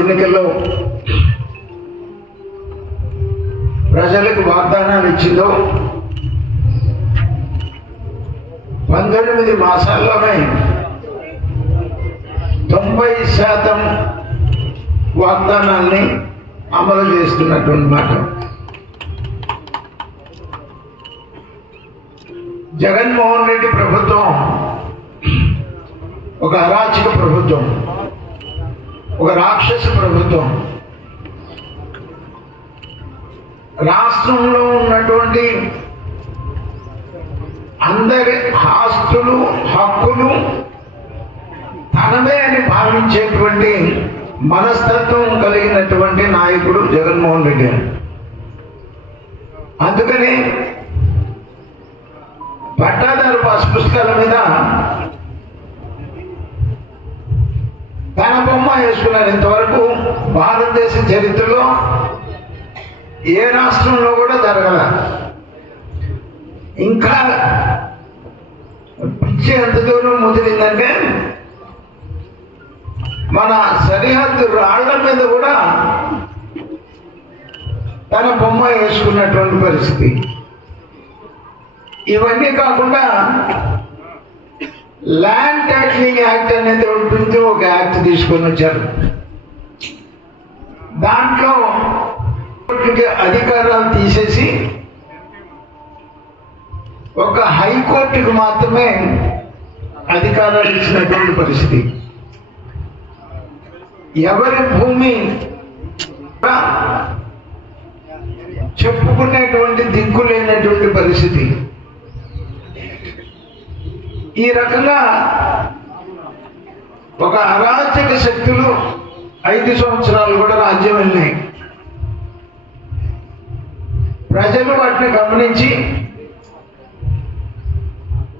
ఎన్నికల్లో ప్రజలకు వాగ్దానాలు ఇచ్చిందో పంతొమ్మిది మాసాల్లోనే తొంభై శాతం వాగ్దానాల్ని అమలు చేస్తున్నటువంటి మాట. జగన్మోహన్ రెడ్డి ప్రభుత్వం ఒక అరాచక ప్రభుత్వం. ఒక రాక్షస ప్రభుత్వం. రాష్ట్రంలో ఉన్నటువంటి అందరి ఆస్తులు హక్కులు తనమే అని భావించేటువంటి మనస్తత్వం కలిగినటువంటి నాయకుడు జగన్మోహన్ రెడ్డి అందుకని పట్టాదారు పాస్ పుస్తకాల మీద తన బొమ్మ ఇంతవరకు భారతదేశ చరిత్రలో ఏ రాష్ట్రంలో కూడా జరగల. ఇంకా పిచ్చి ఎంత దూరం ముదిరిందంటే మన సరిహద్దు రాళ్ళ మీద కూడా తన బొమ్మ వేసుకున్నటువంటి పరిస్థితి. ఇవన్నీ కాకుండా ల్యాండ్ ట్యాక్సింగ్ యాక్ట్ అనేది ఉంటుంది ఒక యాక్ట్ తీసుకొని వచ్చారు. దాంట్లో అధికారాలు తీసేసి ఒక హైకోర్టుకు మాత్రమే అధికారాలు ఇచ్చినటువంటి పరిస్థితి. ఎవరి భూమి చెప్పుకునేటువంటి దిక్కు లేనటువంటి పరిస్థితి. ఈ రకంగా ఒక అరాచక శక్తులు ఐదు సంవత్సరాలు కూడా రాజ్యం వెళ్ళినాయి. ప్రజలు వాటిని గమనించి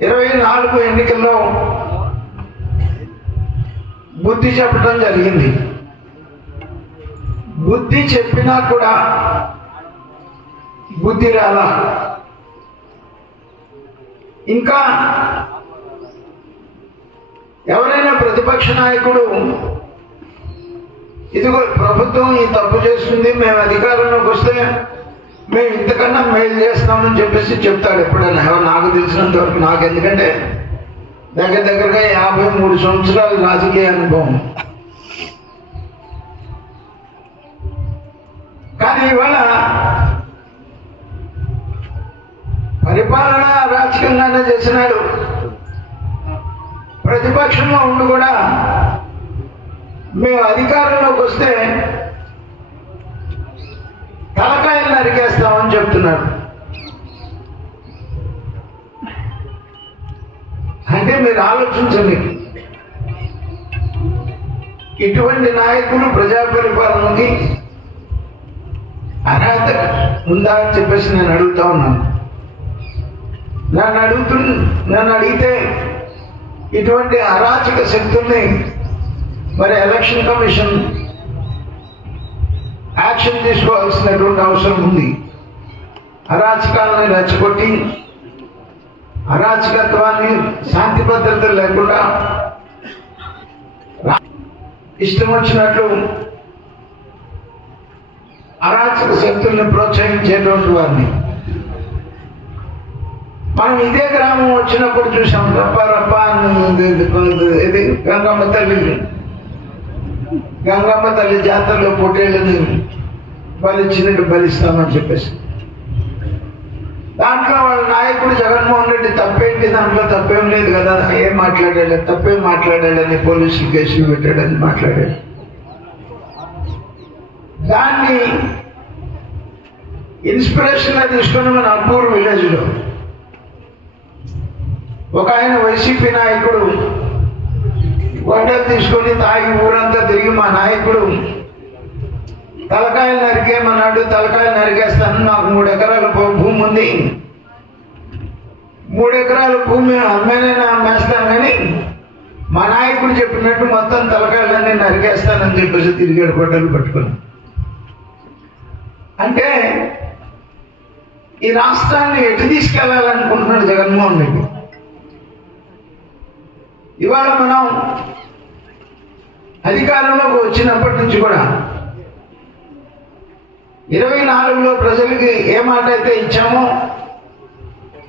ఇరవై నాలుగు ఎన్నికల్లో బుద్ధి చెప్పడం జరిగింది. బుద్ధి చెప్పినా కూడా బుద్ధి రాలా. ఇంకా ఎవరైనా ప్రతిపక్ష నాయకుడు ఇదిగో ప్రభుత్వం ఈ తప్పు చేస్తుంది మేము అధికారంలోకి వస్తే మేము ఇంతకన్నా మేలు చేస్తామని చెప్పేసి చెప్తాడు ఎప్పుడైనా. ఎవరు? నాకు తెలిసినంత వరకు నాకు ఎందుకంటే దగ్గర దగ్గరగా యాభై మూడు సంవత్సరాలు రాజకీయ అనుభవం. కానీ ఇవాళ పరిపాలన రాజకీయంగానే చేసినాడు ప్రతిపక్షంలో ఉండి కూడా మేము అధికారంలోకి వస్తే తలకాయలు నరికేస్తామని చెప్తున్నారు. అంటే మీరు ఆలోచించండి. ఇటువంటి నాయకులు ప్రజా పరిపాలనకి అర్హత ఉందా అని చెప్పేసి నేను అడుగుతా ఉన్నాను. నన్ను అడుగుతు నన్ను అడిగితే ఇటువంటి అరాచక శక్తుల్ని మరి ఎలక్షన్ కమిషన్ యాక్షన్ తీసుకోవాల్సినటువంటి అవసరం ఉంది. అరాచకాలని రెచ్చగొట్టి అరాచకత్వాన్ని శాంతి భద్రతలు లేకుండా ఇష్టం వచ్చినట్లు అరాచక శక్తుల్ని ప్రోత్సహించేటువంటి వారిని మనం ఇదే గ్రామం వచ్చినప్పుడు చూసాం. రప్ప రప్ప ఇది- గంగమ్మ తల్లి. గంగమ్మ తల్లి జాతరలో పొట్టేళ్ళని బలిచ్చినట్టు బలిస్తామని చెప్పేసి. దాంట్లో వాళ్ళ నాయకుడు జగన్మోహన్ రెడ్డి తప్పేంటి? దాంట్లో తప్పేం లేదు కదా. ఏం మాట్లాడాడు? తప్పేం మాట్లాడాడని పోలీసులు కేసులు పెట్టాడని మాట్లాడాడు. దాన్ని ఇన్స్పిరేషన్ తీసుకుని మన అబ్బూరు విలేజ్లో ఒక ఆయన వైసీపీ నాయకుడు. వంటలు తీసుకొని తాగి ఊరంతా తిరిగి మా నాయకుడు. తలకాయలు నరికేమన్నాడు తలకాయలు నరికేస్తాను నాకు మూడు ఎకరాల భూమి ఉంది. మూడు ఎకరాల భూమి అమ్మేనైనా అమ్మేస్తాను కానీ మా నాయకుడు చెప్పినట్టు మొత్తం తలకాయలన్నీ నరికేస్తానని చెప్పేసి తిరిగాడు గొడ్డలు పట్టుకుని. అంటే ఈ రాష్ట్రాన్ని ఎటు తీసుకెళ్ళాలనుకుంటున్నాడు జగన్మోహన్ రెడ్డి? ఇవాళ మనం అధికారంలోకి వచ్చినప్పటి నుంచి కూడా ఇరవై నాలుగులో ప్రజలకి ఏ మాట అయితే ఇచ్చామో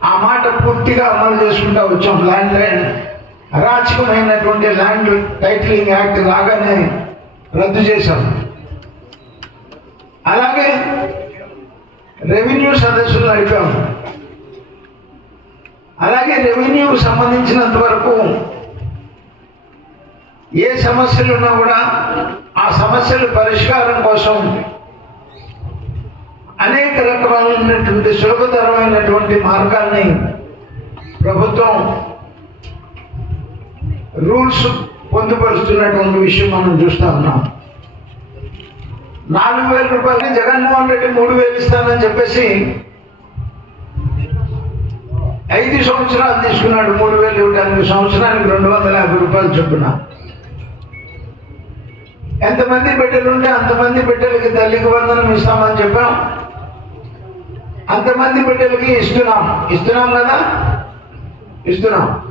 ఆ మాట పూర్తిగా అమలు చేసుకుంటా వచ్చాం. ల్యాండ్ ల్యాండ్ అరాచకమైనటువంటి ల్యాండ్ టైటిలింగ్ యాక్ట్ లాగానే రద్దు చేశాం. అలాగే రెవెన్యూ సదస్సులు నడిపాము అలాగే రెవెన్యూకు సంబంధించినంత వరకు ఏ సమస్యలు ఉన్నా కూడా ఆ సమస్యల పరిష్కారం కోసం అనేక రకాలైనటువంటి సులభతరమైనటువంటి మార్గాల్ని ప్రభుత్వం రూల్స్ పొందుపరుస్తున్నటువంటి విషయం మనం చూస్తా ఉన్నాం. నాలుగు వేల రూపాయలు జగన్మోహన్ రెడ్డి మూడు వేలు ఇస్తానని చెప్పేసి ఐదు సంవత్సరాలు తీసుకున్నాడు మూడు వేలు ఇవ్వడానికి. సంవత్సరానికి రెండు వందల యాభై రూపాయలు చొప్పున. ఎంతమంది బిడ్డలు ఉంటే అంతమంది బిడ్డలకి తల్లికి వందనం ఇస్తామని చెప్పాం. అంతమంది బిడ్డలకి ఇస్తున్నాం. ఇస్తున్నాం కదా? ఇస్తున్నాం.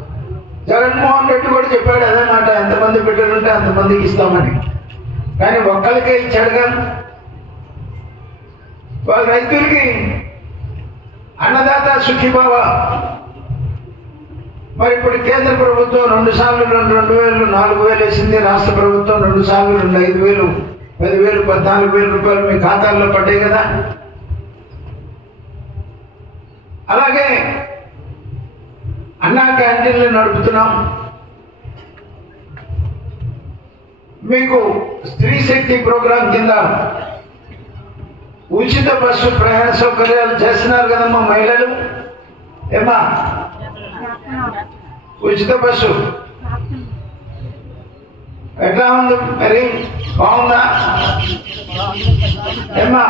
జగన్మోహన్ రెడ్డి కూడా చెప్పాడు అదే మాట ఎంతమంది బిడ్డలు ఉంటే అంతమందికి ఇస్తామని. కానీ ఒక్కరికే ఇచ్చాడుగా వాళ్ళ రైతులకి అన్నదాత సుఖీభావ. మరి ఇప్పుడు కేంద్ర ప్రభుత్వం రెండు సార్లు రెండు రెండు వేలు నాలుగు వేలు వేసింది రాష్ట్ర ప్రభుత్వం రెండు సార్లు రెండు ఐదు వేలు పదివేలు పద్నాలుగు వేల రూపాయలు మీ ఖాతాల్లో పడ్డాయి కదా? అలాగే అన్నా క్యాంటీన్లు నడుపుతున్నాం. మీకు స్త్రీ శక్తి ప్రోగ్రాం కింద ఉచిత బస్సు ప్రయాణ సౌకర్యాలు చేస్తున్నారు కదమ్మా మహిళలు? ఏమా ఉచిత బస్సు. ఎట్లా ఉంది మరి? బాగుందా? ఏమా